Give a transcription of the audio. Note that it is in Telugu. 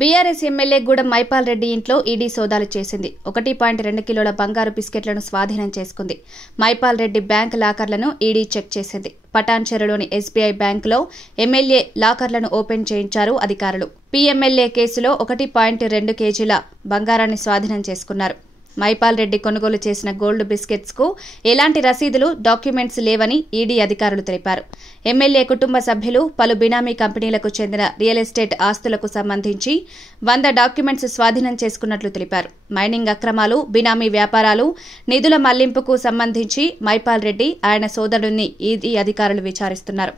బీఆర్ఎస్ ఎమ్మెల్యే గూడెం మైపాల్ రెడ్డి ఇంట్లో ఈడీ సోదాలు చేసింది. 1.2 కిలోల బంగారు బిస్కెట్లను స్వాధీనం చేసుకుంది. మైపాల్ రెడ్డి బ్యాంక్ లాకర్లను ఈడీ చెక్ చేసింది. పటాన్చెరులోని ఎస్బీఐ బ్యాంకులో ఎమ్మెల్యే లాకర్లను ఓపెన్ చేయించారు అధికారులు. పీఎంఎల్ఏ కేసులో 1.2 కేజీల బంగారాన్ని స్వాధీనం చేసుకున్నారు. మైపాల్ రెడ్డి కొనుగోలు చేసిన గోల్డ్ బిస్కెట్స్ కు ఎలాంటి రసీదులు, డాక్యుమెంట్స్ లేవని ఈడీ అధికారులు తెలిపారు. ఎమ్మెల్యే కుటుంబ సభ్యులు పలు బినామీ కంపెనీలకు చెందిన రియల్ ఎస్టేట్ ఆస్తులకు సంబంధించి 100 డాక్యుమెంట్స్ స్వాధీనం చేసుకున్నట్లు తెలిపారు. మైనింగ్ అక్రమాలు, బినామీ వ్యాపారాలు, నిధుల మళ్లింపుకు సంబంధించి మైపాల్ రెడ్డి, ఆయన సోదరుడిని ఈడీ అధికారులు విచారిస్తున్నారు.